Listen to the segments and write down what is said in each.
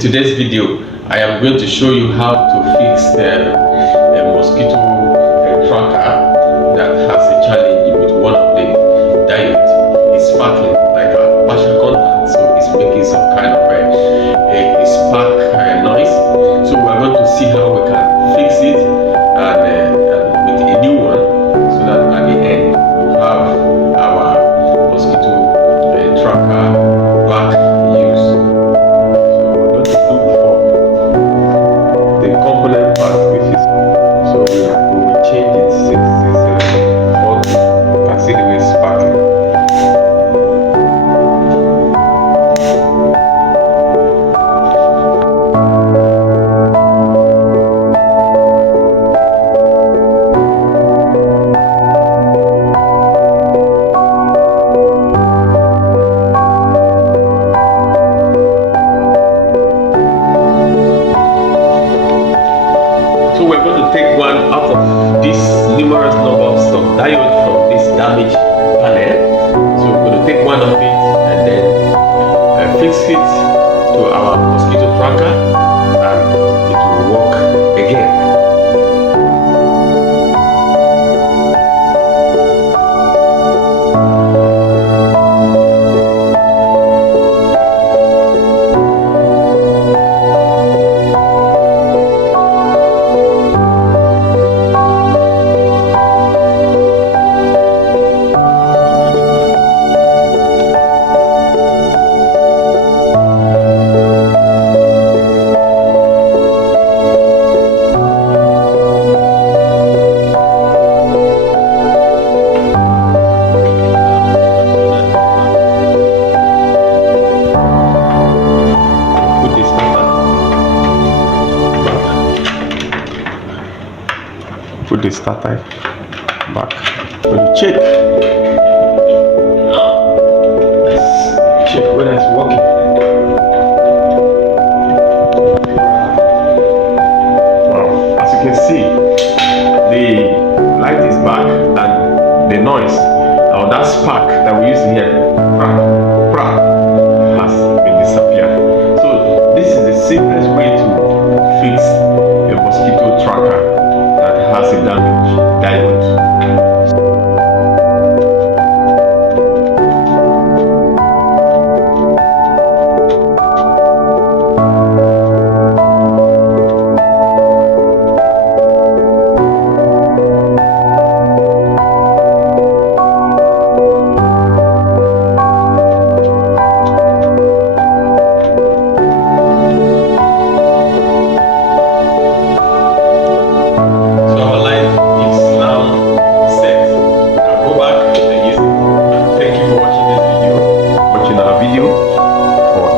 today's video, I am going to show you how to fix the mosquito tracker that has a challenge with one of the diodes. It's sparkling like a partial contact, so it's making some kind of a spark noise. So we are going to see how we can fix it and with a new one, so that at the end we have our mosquito tracker back use. So we're going to look for the component part, which is, so we will change it since this fault. You can see the way it's sparkling. So we're going to take one out of this numerous number of diodes from this damaged panel. So we're going to take one of it and then fix it to our mosquito tracker, and it will work again. Put the starter back. When you check whether it's working. Wow, as you can see, the light is back and the noise, or that spark that we use here, has been disappeared. So this is the simplest way to fix a mosquito tracker that has a damaged diode.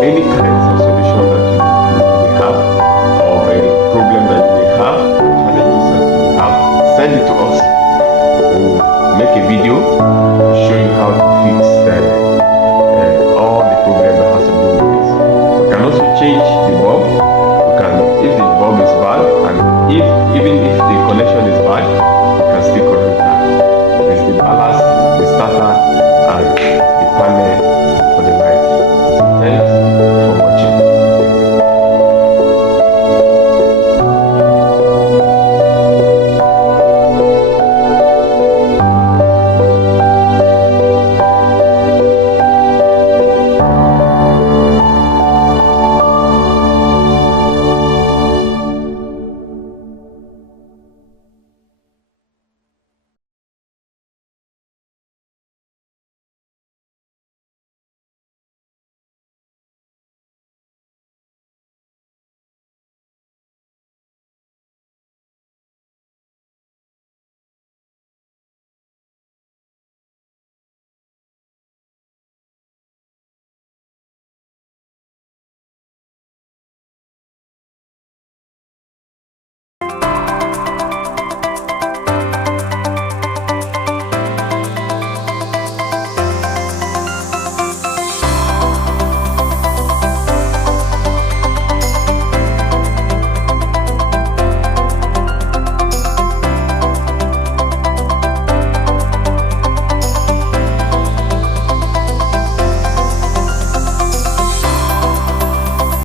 Any kinds of solution that you may have, or any problem that you may have, challenges that you may have, send it to us. We'll make a video to show you how to fix all the problem that has to do with this. We can also change the bulb. We can, if the bulb is bad, and even if the connection is bad,